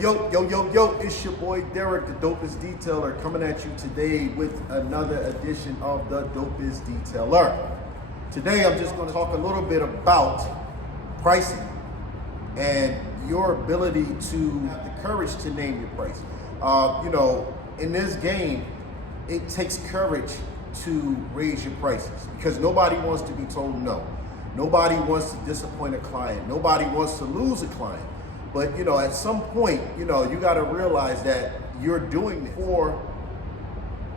Yo, it's your boy Derek, the Dopest Detailer, coming at you today with another edition of the Dopest Detailer. Today, I'm just going to talk a little bit about pricing and your ability to have the courage to name your price. In this game, it takes courage to raise your prices because nobody wants to be told no. Nobody wants to disappoint a client. Nobody wants to lose a client. But at some point, you got to realize that you're doing this for,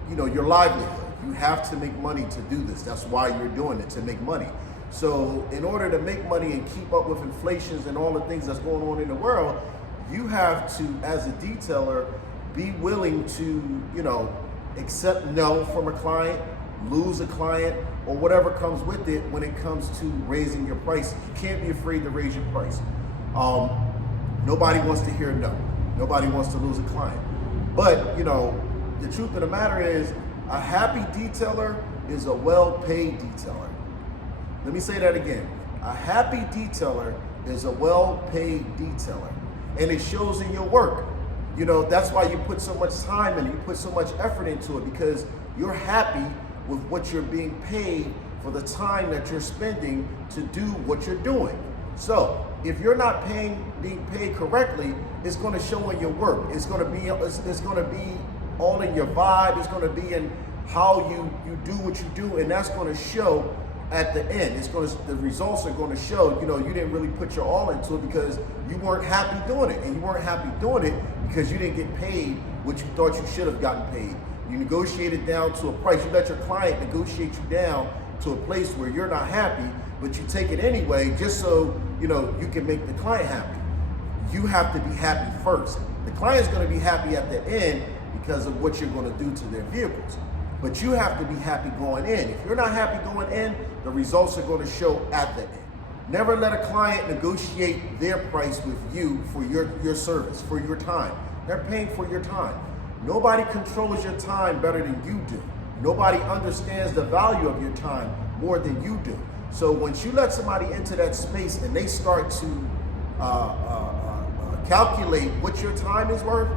your livelihood. You have to make money to do this. That's why you're doing it, to make money. So in order to make money and keep up with inflations and all the things that's going on in the world, you have to, as a detailer, be willing to, accept no from a client, lose a client, or whatever comes with it when it comes to raising your prices. You can't be afraid to raise your price. Nobody wants to hear no. Nobody wants to lose a client. But, the truth of the matter is, a happy detailer is a well-paid detailer. Let me say that again. A happy detailer is a well-paid detailer. And it shows in your work. That's why you put so much time in it, you put so much effort into it, because you're happy with what you're being paid for the time that you're spending to do what you're doing. So if you're not being paid correctly, it's going to show in your work. It's going to be all in your vibe. It's going to be in how you do what you do, and that's going to show at the end. The results are going to show, you didn't really put your all into it because you weren't happy doing it. And you weren't happy doing it because you didn't get paid what you thought you should have gotten paid. You negotiated down to a price. You let your client negotiate you down to a place where you're not happy, but you take it anyway just so, you can make the client happy. You have to be happy first. The client's going to be happy at the end because of what you're going to do to their vehicles. But you have to be happy going in. If you're not happy going in, the results are going to show at the end. Never let a client negotiate their price with you for your service, for your time. They're paying for your time. Nobody controls your time better than you do. Nobody understands the value of your time more than you do. So once you let somebody into that space and they start to calculate what your time is worth,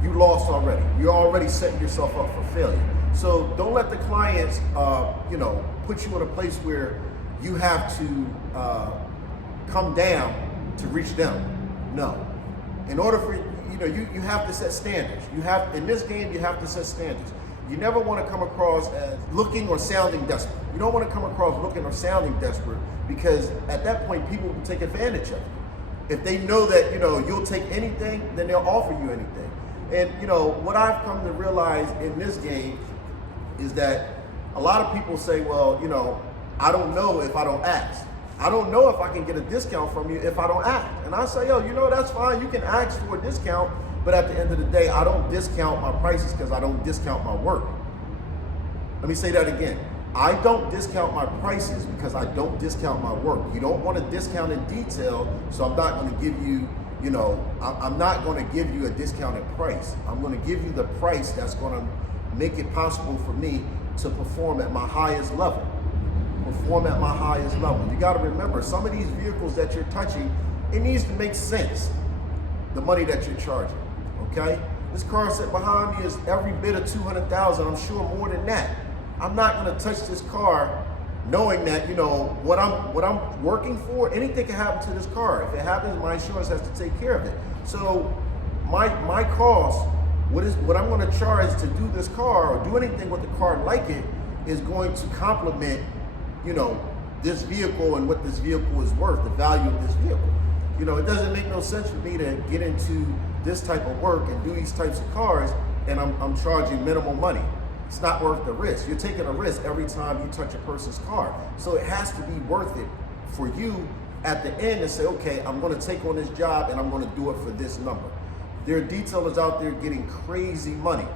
you lost already. You're already setting yourself up for failure. So don't let the clients, put you in a place where you have to come down to reach them. No. In order for you have to set standards. In this game, you have to set standards. You never want to come across as looking or sounding desperate. You don't want to come across looking or sounding desperate, because at that point, people will take advantage of you. If they know that, you'll take anything, then they'll offer you anything. And, what I've come to realize in this game is that a lot of people say, well, I don't know if I don't ask. I don't know if I can get a discount from you if I don't ask. And I say, that's fine. You can ask for a discount. But at the end of the day, I don't discount my prices because I don't discount my work. Let me say that again. I don't discount my prices because I don't discount my work. You don't want to discount in detail, so I'm not going to give you, I'm not going to give you a discounted price. I'm going to give you the price that's going to make it possible for me to perform at my highest level. Perform at my highest level. You got to remember, some of these vehicles that you're touching, it needs to make sense, the money that you're charging. Okay? This car sitting behind me is every bit of $200,000. I'm sure more than that. I'm not going to touch this car knowing that, what I'm working for, anything can happen to this car. If it happens, my insurance has to take care of it. So my cost, what I'm going to charge to do this car or do anything with the car like it is going to complement, this vehicle and what this vehicle is worth, the value of this vehicle. It doesn't make no sense for me to get into this type of work and do these types of cars and I'm charging minimal money. It's not worth the risk. You're taking a risk every time you touch a person's car. So it has to be worth it for you at the end to say, okay, I'm going to take on this job and I'm going to do it for this number. There are detailers out there getting crazy money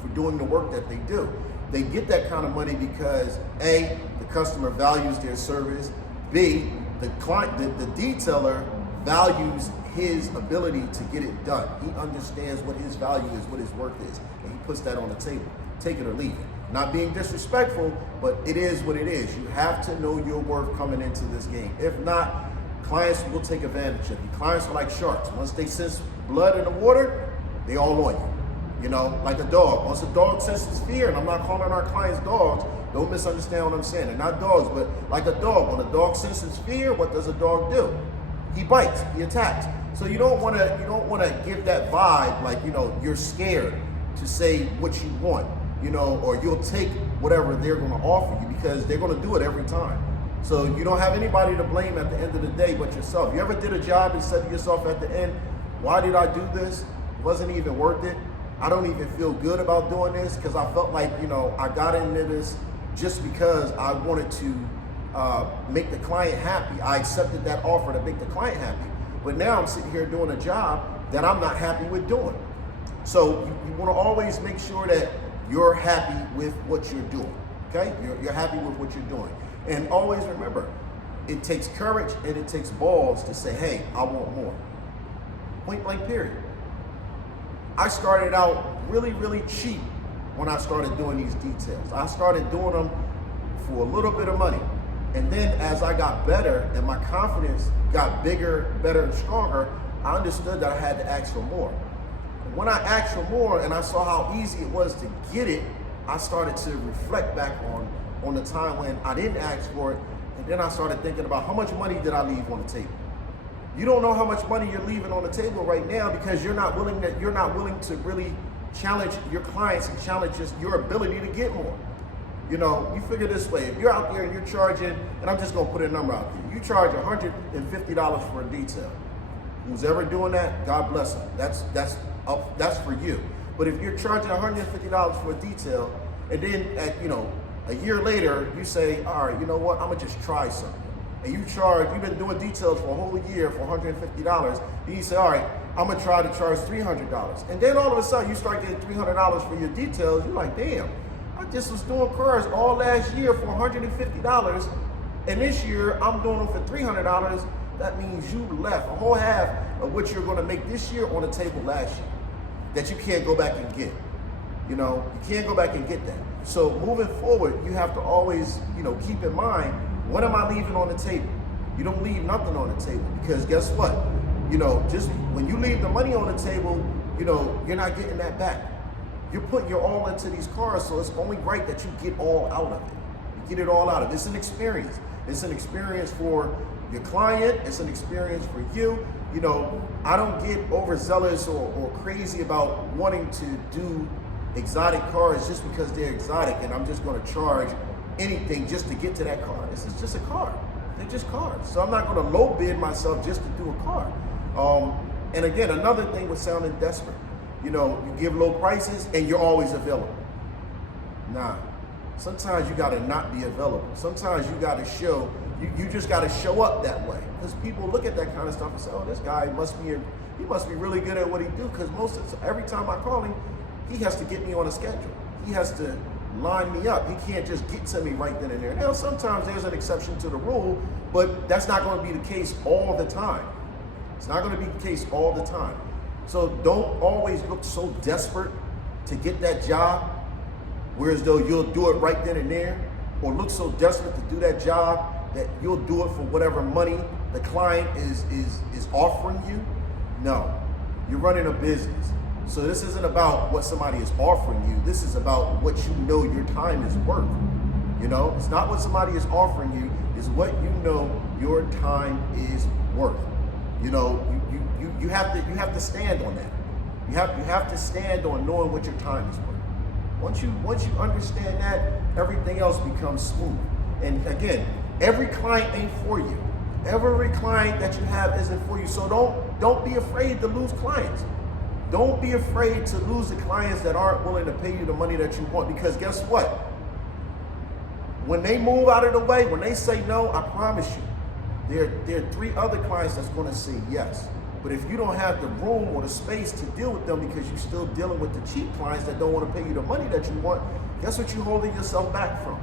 for doing the work that they do. They get that kind of money because A, the customer values their service. B, the detailer values his ability to get it done. He understands what his value is, what his worth is, and he puts that on the table. Take it or leave it. Not being disrespectful, but it is what it is. You have to know your worth coming into this game. If not, Clients will take advantage of you. Clients are like sharks. Once they sense blood in the water, they all on you. You know, like a dog. Once a dog senses fear, and I'm not calling our clients dogs, don't misunderstand what I'm saying. They're not dogs, but like a dog. When a dog senses fear, what does a dog do? He bites, he attacks. So you don't want to give that vibe like, you know, you're scared to say what you want, you know, or you'll take whatever they're going to offer you because they're going to do it every time. So you don't have anybody to blame at the end of the day but yourself. You ever did a job and said to yourself at the end, why did I do this? It wasn't even worth it. I don't even feel good about doing this because I felt like, you know, I got into this just because I wanted to make the client happy. I accepted that offer to make the client happy. But now I'm sitting here doing a job that I'm not happy with doing. So you want to always make sure that you're happy with what you're doing, okay? You're happy with what you're doing. And always remember, it takes courage and it takes balls to say, hey, I want more. Point blank period. I started out really, really cheap when I started doing these details. I started doing them for a little bit of money. And then as I got better and my confidence got bigger, better, and stronger, I understood that I had to ask for more. And when I asked for more and I saw how easy it was to get it, I started to reflect back on the time when I didn't ask for it. And then I started thinking about how much money did I leave on the table? You don't know how much money you're leaving on the table right now because you're not willing to really challenge your clients and challenge just your ability to get more. You know, you figure this way, if you're out there and you're charging, and I'm just gonna put a number out there, you charge $150 for a detail. Who's ever doing that, God bless them. That's for you. But if you're charging $150 for a detail, and then a year later, you say, all right, you know what, I'm gonna just try something. And you've been doing details for a whole year for $150, and you say, all right, I'm gonna try to charge $300. And then all of a sudden you start getting $300 for your details, you're like, damn, I just was doing cars all last year for $150, and this year I'm doing them for $300. That means you left a whole half of what you're gonna make this year on the table last year that you can't go back and get. You know, you can't go back and get that. So moving forward, you have to always, keep in mind, what am I leaving on the table? You don't leave nothing on the table because guess what? Just when you leave the money on the table, you're not getting that back. You're putting your all into these cars, so it's only right that you get all out of it. You get it all out of it. It's an experience. It's an experience for your client. It's an experience for you. I don't get overzealous or crazy about wanting to do exotic cars just because they're exotic and I'm just going to charge anything just to get to that car. This is just a car. They're just cars. So I'm not going to low bid myself just to do a car. And again, another thing with sounding desperate. You give low prices and you're always available. Nah. Sometimes you got to not be available. Sometimes you got to show, you just got to show up that way. Because people look at that kind of stuff and say, oh, this guy must be really good at what he do. Because every time I call him, he has to get me on a schedule. He has to line me up. He can't just get to me right then and there. Now, sometimes there's an exception to the rule, but that's not going to be the case all the time. It's not going to be the case all the time. So don't always look so desperate to get that job, whereas though you'll do it right then and there, or look so desperate to do that job that you'll do it for whatever money the client is offering you. No, you're running a business. So this isn't about what somebody is offering you. This is about what you know your time is worth. It's not what somebody is offering you, it's what you know your time is worth. You have to stand on that. You have to stand on knowing what your time is worth. Once you understand that, everything else becomes smooth. And again, every client ain't for you. Every client that you have isn't for you. So don't be afraid to lose clients. Don't be afraid to lose the clients that aren't willing to pay you the money that you want, because guess what? When they move out of the way, when they say no, I promise you, there are 3 other clients that's going to say yes. But if you don't have the room or the space to deal with them because you're still dealing with the cheap clients that don't want to pay you the money that you want, guess what you're holding yourself back from?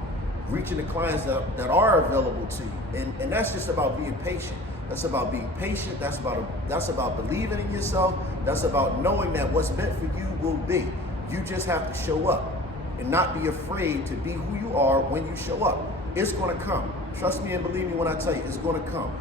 Reaching the clients that are available to you. And that's just about being patient. That's about being patient. That's about believing in yourself. That's about knowing that what's meant for you will be. You just have to show up and not be afraid to be who you are when you show up. It's going to come. Trust me and believe me when I tell you, it's going to come.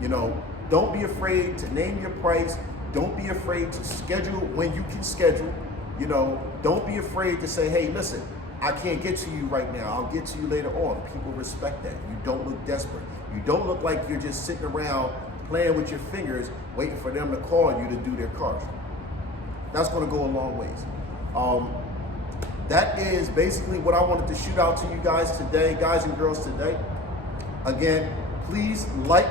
You know, don't be afraid to name your price. Don't be afraid to schedule when you can schedule. You know, don't be afraid to say, hey, listen, I can't get to you right now. I'll get to you later on. People respect that. You don't look desperate. You don't look like you're just sitting around playing with your fingers, waiting for them to call you to do their cars. That's going to go a long ways. That is basically what I wanted to shoot out to you guys today, guys and girls today. Again, please like,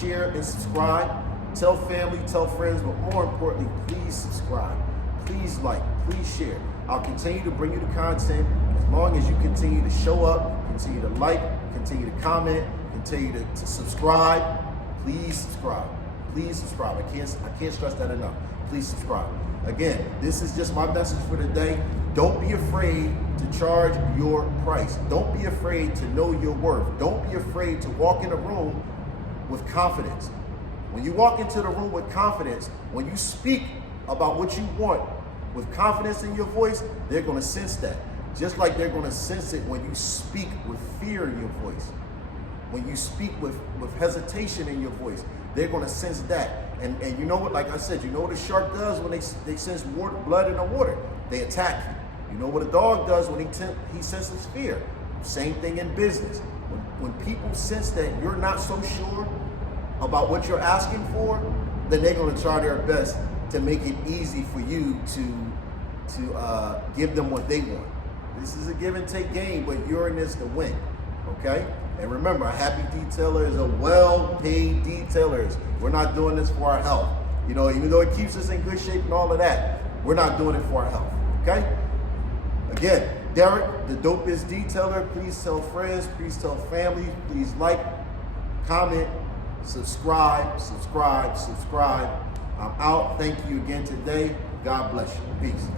share, and subscribe. Tell family, tell friends, but more importantly, please subscribe. Please like, please share. I'll continue to bring you the content as long as you continue to show up, continue to like, continue to comment, continue to subscribe. Please subscribe. Please subscribe. I can't stress that enough. Please subscribe. Again, this is just my message for today. Don't be afraid to charge your price. Don't be afraid to know your worth. Don't be afraid to walk in a room with confidence. When you walk into the room with confidence, when you speak about what you want with confidence in your voice, they're going to sense that. Just like they're going to sense it when you speak with fear in your voice. When you speak with hesitation in your voice, they're going to sense that. And you know what, like I said, you know what a shark does when they sense blood in the water? They attack you. You know what a dog does when he senses fear? Same thing in business. When people sense that you're not so sure about what you're asking for, then they're going to try their best to make it easy for you to give them what they want. This is a give and take game, but you're in this to win, okay? And remember, a happy detailer is a well-paid detailer. We're not doing this for our health. You know, even though it keeps us in good shape and all of that, we're not doing it for our health, okay? Again, Derek, the dopest detailer. Please tell friends, please tell family, please like, comment, subscribe. I'm out. Thank you again today. God bless you. Peace.